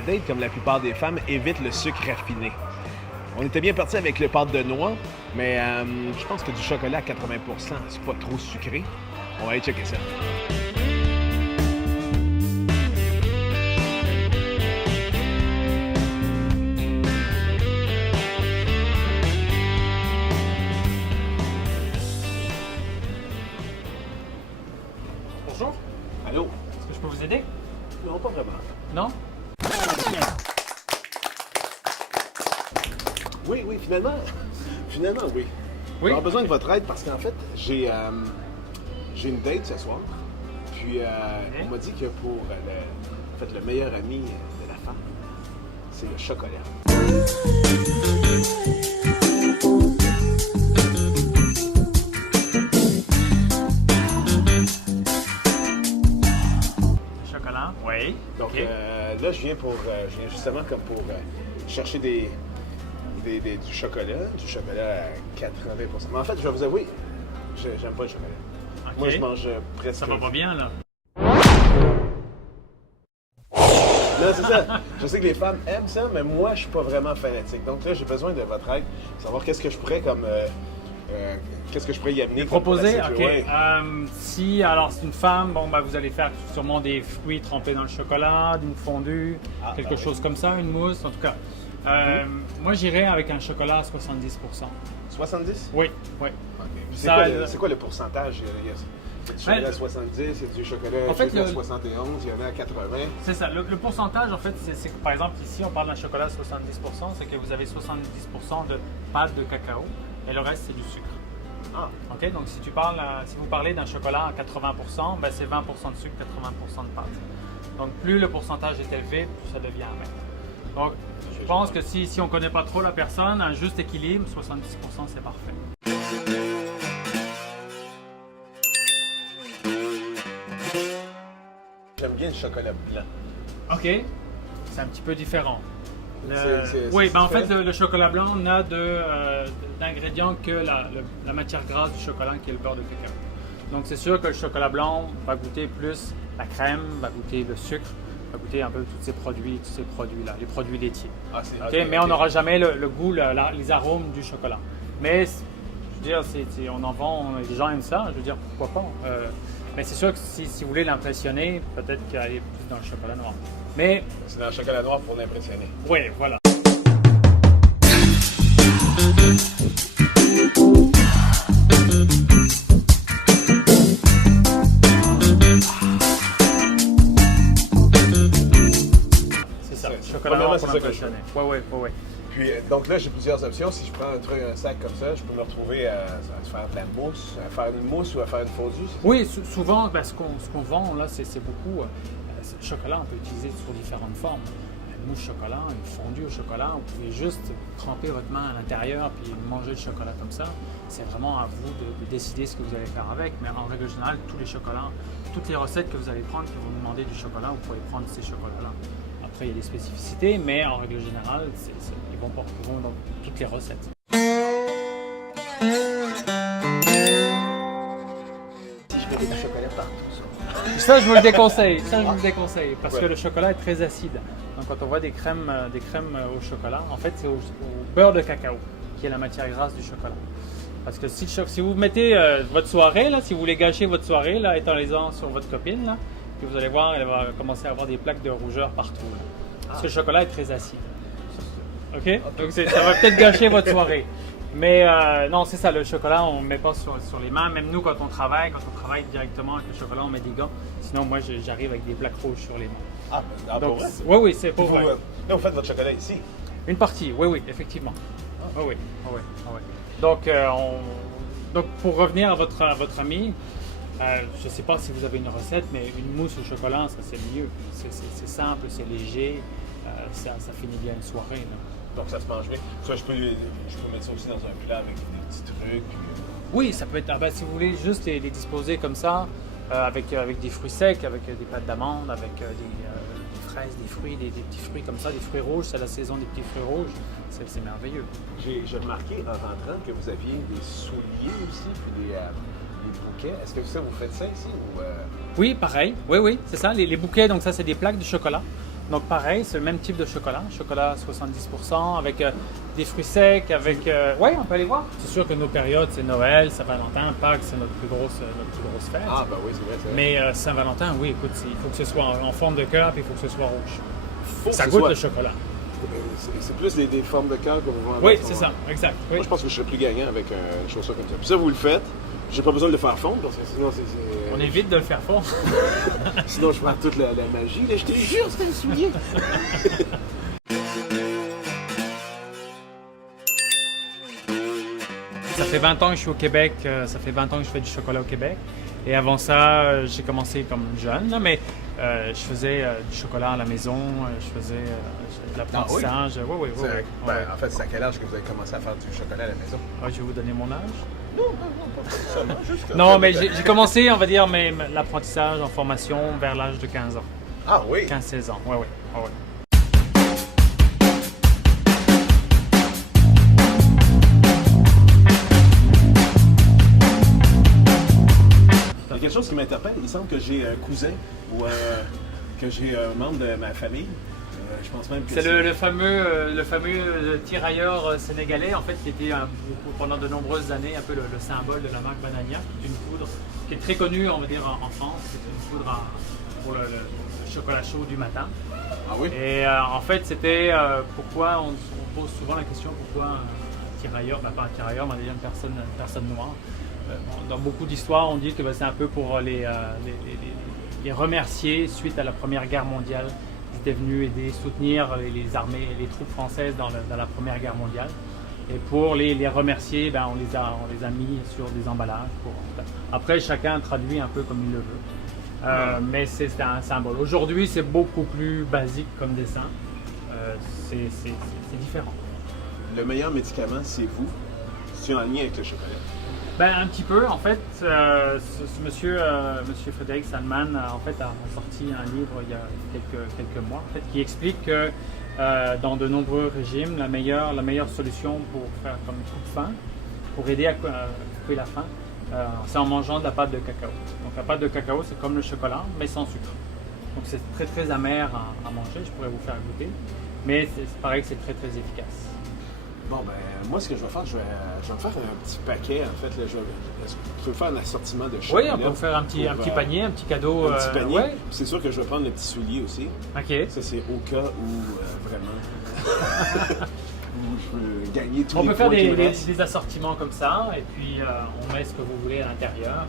ma date, comme la plupart des femmes, évite le sucre raffiné. On était bien parti avec le pâte de noix, mais je pense que du chocolat à 80%, c'est pas trop sucré. On va aller checker ça. Bonjour, Allô? est-ce que je peux vous aider? Non, pas vraiment. Non? Oui, finalement. Finalement, oui. Oui. J'ai besoin de votre aide parce qu'en fait, j'ai une date ce soir. Puis, on m'a dit que pour le meilleur ami de la femme, c'est le chocolat. Le chocolat? Oui. Donc, OK. là, je viens justement comme pour chercher du chocolat à 80%. Mais en fait, je vais vous avouer, j'aime pas le chocolat. OK. Moi, je mange presque... Ça va pas bien, là? Non, c'est ça. Je sais que les femmes aiment ça, mais moi, je suis pas vraiment fanatique. Donc là, j'ai besoin de votre aide, savoir qu'est-ce que je pourrais qu'est-ce que je pourrais y amener. Proposer? comme OK. plat, ouais. Si, alors, c'est une femme, bon, ben, vous allez faire sûrement des fruits trempés dans le chocolat, d'une fondue, quelque chose comme ça, une mousse, en tout cas. Moi, j'irais avec un chocolat à 70%. 70? Oui. OK. Ça, C'est quoi le pourcentage? Il y a du chocolat à 70, il y a du chocolat En fait, à 71, il y en a à 80. C'est ça. Le pourcentage, en fait, c'est que, par exemple, ici, on parle d'un chocolat à 70%, c'est que vous avez 70% de pâte de cacao et le reste, c'est du sucre. Ah, OK? Donc, si vous parlez d'un chocolat à 80%, ben, c'est 20% de sucre, 80% de pâte. Donc, plus le pourcentage est élevé, plus ça devient amer. Donc, je pense que si on ne connaît pas trop la personne, un juste équilibre, 70%, c'est parfait. j'aime bien le chocolat blanc. OK? C'est un petit peu différent. Oui, en fait, le chocolat blanc n'a d'ingrédients que la matière grasse du chocolat qui est le beurre de cacao. Donc, c'est sûr que le chocolat blanc va goûter plus la crème, va goûter le sucre, va goûter un peu tous ces produits-là, les produits laitiers. Ah, c'est Okay? Mais on n'aura jamais le goût, les arômes du chocolat. Mais, je veux dire, on en vend, les gens aiment ça, je veux dire, pourquoi pas. Mais c'est sûr que si vous voulez l'impressionner, peut-être qu'il aller plus dans le chocolat noir. Mais... C'est dans le chocolat noir pour l'impressionner. Oui, voilà. C'est ça, le chocolat noir pour l'impressionner. Oui. Puis, donc là, j'ai plusieurs options. Si je prends un sac comme ça, je peux me retrouver à faire de la mousse, à faire une mousse ou à faire une fondue. Oui, souvent, ben, ce qu'on vend, là, c'est beaucoup... le chocolat, on peut utiliser sous différentes formes. Une mousse chocolat, une fondue au chocolat, vous pouvez juste tremper votre main à l'intérieur puis manger le chocolat comme ça. C'est vraiment à vous de décider ce que vous allez faire avec. Mais en règle générale, tous les chocolats, toutes les recettes que vous allez prendre, qui vont vous demander du chocolat, vous pouvez prendre ces chocolats-là. Après, il y a des spécificités, mais en règle générale, ils vont dans toutes les recettes. Si je mets du chocolat partout, Ça, je vous le déconseille. Parce que le chocolat est très acide. Donc, quand on voit des crèmes au chocolat, en fait, c'est au beurre de cacao qui est la matière grasse du chocolat. Parce que si vous mettez votre soirée, là, si vous voulez gâcher votre soirée, là, étalez-en sur votre copine, là, puis vous allez voir, elle va commencer à avoir des plaques de rougeur partout. Là. Parce que le chocolat est très acide. OK? Donc, ça va peut-être gâcher votre soirée. Mais non, c'est ça, le chocolat, on ne met pas sur les mains. Même nous, quand on travaille directement avec le chocolat, on met des gants. Sinon, moi, j'arrive avec des plaques rouges sur les mains. Ah, pour vrai? Oui, c'est pour vrai. Là, vous faites votre chocolat ici? Une partie, oui, effectivement. Oui. Donc, pour revenir à votre ami, je ne sais pas si vous avez une recette, mais une mousse au chocolat, ça c'est mieux. C'est simple, c'est léger, ça finit bien une soirée. Là. Donc ça se mange bien. Ça, je peux mettre ça aussi dans un plat avec des petits trucs. Oui, ça peut être. Si vous voulez juste les disposer comme ça, avec des fruits secs, avec des pâtes d'amandes, avec des fraises, des fruits, des petits fruits comme ça, des fruits rouges, c'est la saison des petits fruits rouges, c'est merveilleux. J'ai remarqué en rentrant que vous aviez des souliers aussi, puis des bouquets. Est-ce que vous faites ça ici ou Oui, pareil. Oui, c'est ça. Les bouquets, donc ça, c'est des plaques de chocolat. Donc pareil, c'est le même type de chocolat 70% avec des fruits secs, avec... Ouais, on peut aller voir. C'est sûr que nos périodes, c'est Noël, Saint-Valentin, Pâques, c'est notre plus grosse fête. Ah, bah oui, c'est vrai. Mais Saint-Valentin, oui, écoute, il faut que ce soit en forme de cœur, puis il faut que ce soit rouge. Faut Ça que ce goûte soit- le chocolat. C'est plus des formes de cœur que vous vendez. Oui, c'est ça, exact. Oui. Moi, je pense que je serais plus gagnant avec une chaussure comme ça. Puis ça, vous le faites. J'ai pas besoin de le faire fondre, parce que sinon, On évite de le faire fondre. Sinon, je perds toute la magie. Là, je te jure, c'est un soulier. Ça fait 20 ans que je suis au Québec, ça fait 20 ans que je fais du chocolat au Québec. Et avant ça, j'ai commencé comme jeune, là, mais je faisais du chocolat à la maison, je faisais de l'apprentissage. Oui, oui, oui. En fait, c'est à quel âge que vous avez commencé à faire du chocolat à la maison? Je vais vous donner mon âge. Non, pas forcément. Juste Non, mais j'ai commencé, on va dire, l'apprentissage en formation vers l'âge de 15 ans. Ah oui? 15-16 ans, oui, oui. Ouais, ouais. Il y a quelque chose qui m'interpelle. Il semble que j'ai un cousin ou que j'ai un membre de ma famille. Je pense même que C'est le fameux tirailleur sénégalais, en fait, qui était pendant de nombreuses années un peu le symbole de la marque Banania, qui est une poudre qui est très connue, on va dire, en France. C'est une poudre pour le chocolat chaud du matin. Ah oui? Et en fait, c'était pourquoi on pose souvent la question pourquoi un tirailleur, pas un tirailleur, mais déjà une personne noire. Dans beaucoup d'histoires, on dit que c'est un peu pour les remercier suite à la Première Guerre mondiale. Ils étaient venus aider, soutenir les armées, les troupes françaises dans la Première Guerre mondiale. Et pour les remercier, on les a mis sur des emballages. Après, chacun traduit un peu comme il le veut. Mais c'est un symbole. Aujourd'hui, c'est beaucoup plus basique comme dessin. C'est différent. Le meilleur médicament, c'est vous. C'est en lien avec le chocolat. Un petit peu, en fait, ce monsieur Frédéric Salman a sorti un livre il y a quelques mois en fait, qui explique que dans de nombreux régimes, la meilleure solution pour faire comme coupe-faim, pour aider à couper la faim, c'est en mangeant de la pâte de cacao. Donc la pâte de cacao, c'est comme le chocolat, mais sans sucre. Donc c'est très très amer à manger, je pourrais vous faire goûter, mais c'est pareil que c'est très très efficace. Bon, moi, ce que je vais faire, je vais me faire un petit paquet, en fait. Là, je peux faire un assortiment de chocolat. Oui, on peut vous faire un petit panier, un petit cadeau. Un petit panier. Ouais. C'est sûr que je vais prendre le petit soulier aussi. OK. Ça, c'est au cas où, vraiment, où je veux gagner tous On les peut faire points qui me restent. des assortiments comme ça, et puis on met ce que vous voulez à l'intérieur.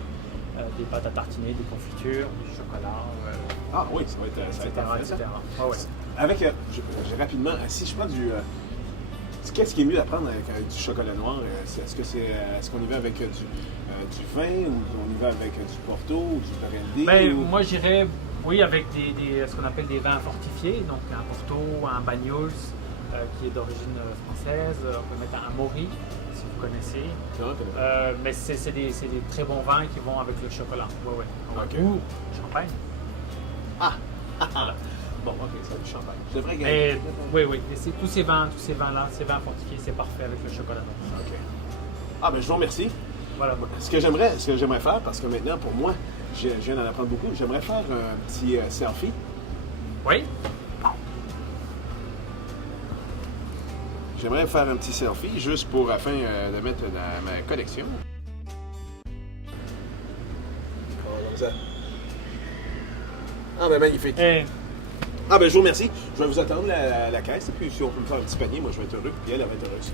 Des pâtes à tartiner, des confitures, du chocolat, Ah oui, ça va être parfait, ça. etc. Ah ouais. Avec, j'ai rapidement, si je prends qu'est-ce qui est mieux à prendre avec du chocolat noir? Est-ce qu'on y va avec du vin ou on y va avec du Porto ou du brandy? Moi, j'irais, oui, avec ce qu'on appelle des vins fortifiés, donc un Porto, un Bagnols, qui est d'origine française. On peut mettre un Mori, si vous connaissez. Mais c'est des très bons vins qui vont avec le chocolat. Ouais. Okay. Ou champagne. Voilà. Bon, ok, ça va du champagne. Je devrais Et, gagner. oui. Et tous ces vins-là, ces vins fortifiés, c'est parfait avec le chocolat noir. Ok. Je vous remercie. Voilà. Ce que j'aimerais faire, parce que maintenant, pour moi, je viens d'en apprendre beaucoup, j'aimerais faire un petit selfie. Oui. J'aimerais faire un petit selfie juste afin de mettre dans ma collection. Comme ça. Magnifique. Je vous remercie. Je vais vous attendre la caisse et puis si on peut me faire un petit panier, moi je vais être heureux puis elle va être heureuse.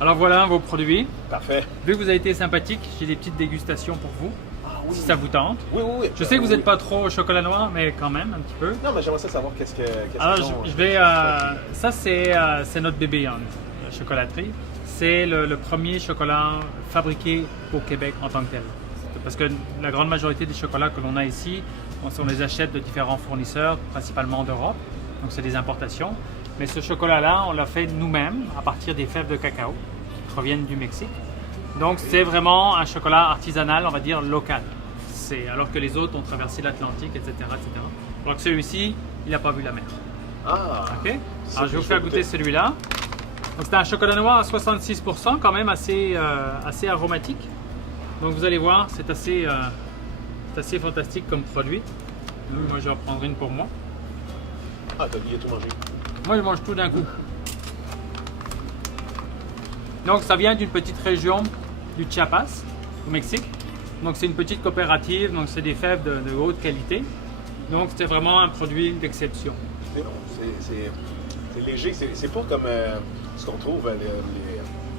Alors voilà vos produits. Parfait. Vu que vous avez été sympathique, j'ai des petites dégustations pour vous, si ça vous tente. Oui. Je sais que vous n'êtes pas trop au chocolat noir, mais quand même un petit peu. Non, mais j'aimerais savoir qu'est-ce Alors qu'ils ont, je vais, ça c'est notre bébé en chocolaterie. C'est le premier chocolat fabriqué au Québec en tant que tel. Parce que la grande majorité des chocolats que l'on a ici, on les achète de différents fournisseurs, principalement d'Europe. Donc c'est des importations. Mais ce chocolat-là, on l'a fait nous-mêmes à partir des fèves de cacao qui proviennent du Mexique. Donc c'est vraiment un chocolat artisanal, on va dire local. Alors que les autres ont traversé l'Atlantique, etc., etc. Alors que celui-ci, il n'a pas vu la mer. Ah! Ok. Alors je vais vous faire goûter celui-là. Donc c'est un chocolat noir à 66%, quand même assez aromatique. Donc vous allez voir, c'est assez fantastique comme produit. Moi je vais en prendre une pour moi. Ah, t'as oublié tout manger. Moi je mange tout d'un coup. Donc ça vient d'une petite région du Chiapas, au Mexique. Donc c'est une petite coopérative, donc c'est des fèves de haute qualité. Donc c'est vraiment un produit d'exception. C'est bon, c'est léger, c'est pas comme ce qu'on trouve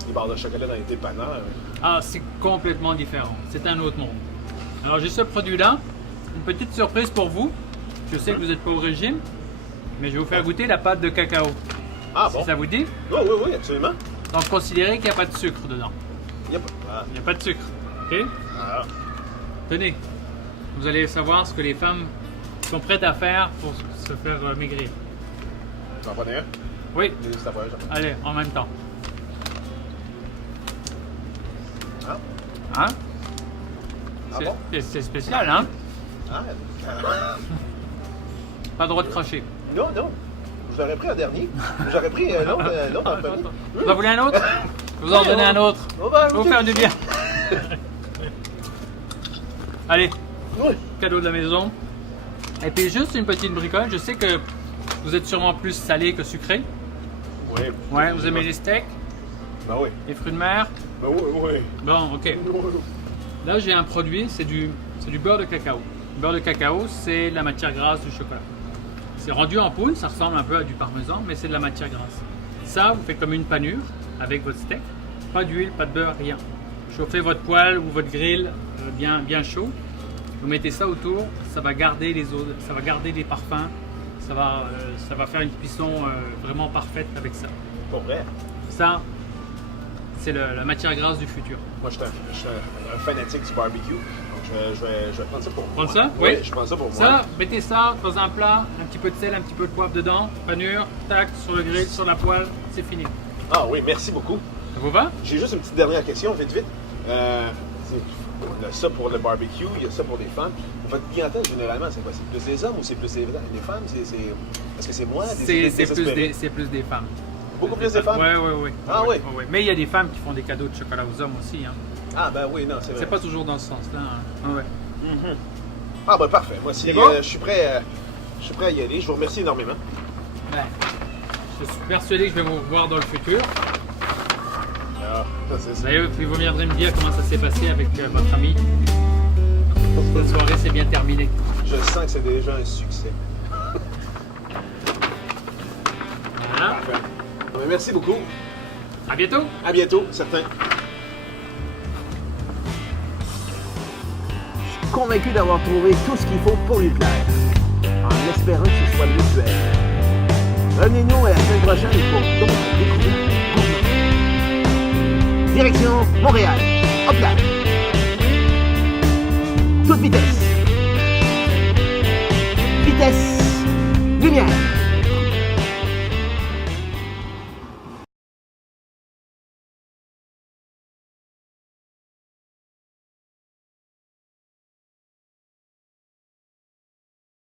les barres de chocolat dans les dépanneurs. Ah, c'est complètement différent. C'est un autre monde. Alors j'ai ce produit-là, une petite surprise pour vous. Je sais que vous n'êtes pas au régime, mais je vais vous faire goûter la pâte de cacao. Ah Si bon? ça vous dit? Oui, oui, absolument. Donc considérez qu'il n'y a pas de sucre dedans. Il y a pas. Ah. Il n'y a pas de sucre. Ok? Ah. Tenez, vous allez savoir ce que les femmes sont prêtes à faire pour se faire maigrir. Tu en prenais un? Oui, Juste après, j'en allez, en même temps. Ah. Hein? Ah bon? C'est spécial, hein? Ah. Pas le droit de cracher. Non, non. Je l'aurais pris un dernier. J'aurais pris l'autre en premier. Vous en voulez un autre? Je vous en donner un autre. On va Je vais vous faire du bien. Allez, Oui. cadeau de la maison. Et puis juste une petite bricole. Je sais que vous êtes sûrement plus salé que sucré. Oui. Ouais, vous aimez les steaks, Ben oui. les fruits de mer. Ben oui, oui. Bon, ok. Là, j'ai un produit, c'est du beurre de cacao. Le beurre de cacao, c'est la matière grasse du chocolat. C'est rendu en poudre, ça ressemble un peu à du parmesan, mais c'est de la matière grasse. Ça, vous faites comme une panure avec votre steak. Pas d'huile, pas de beurre, rien. Chauffez votre poêle ou votre grill bien chaud. Vous mettez ça autour, ça va garder les odeurs, ça va garder les parfums. Ça va faire une cuisson vraiment parfaite avec ça. Pour vrai. Ça, c'est la matière grasse du futur. Moi, je suis un fanatique du barbecue. Donc, je vais prendre ça pour moi. Prendre ça? Oui, Oui. je prends ça pour moi. Ça, mettez ça dans un plat, un petit peu de sel, un petit peu de poivre dedans, panure, tac, sur le grill, sur la poêle, c'est fini. Ah oui, merci beaucoup. Ça vous va? J'ai juste une petite dernière question, vite, vite. Il y a ça pour le barbecue, il y a ça pour les femmes. Votre clientèle, généralement, c'est quoi? C'est plus des hommes ou c'est plus des femmes? Est-ce que c'est moi? C'est plus des femmes. Beaucoup plus des femmes? Oui. Ah oui? Mais il y a des femmes qui font des cadeaux de chocolat aux hommes aussi. Hein. Ah ben oui, non, c'est vrai. C'est pas toujours dans ce sens-là. Hein. Ah ouais. Ah ben parfait. Moi, si C'est bon? je suis prêt à y aller. Je vous remercie énormément. Ouais. Je suis persuadé que je vais vous revoir dans le futur. Ah, ça, c'est ça. D'ailleurs, puis vous viendrez me dire comment ça s'est passé avec votre ami. La soirée s'est bien terminée. Je sens que c'est déjà un succès. Voilà. Parfait. Ben, merci beaucoup. À bientôt. À bientôt, certain. Convaincu d'avoir trouvé tout ce qu'il faut pour lui plaire, en espérant que ce soit mutuel. Revenez-nous la semaine prochaine pour d'autres découvertes gourmandes. Direction Montréal. Hop là!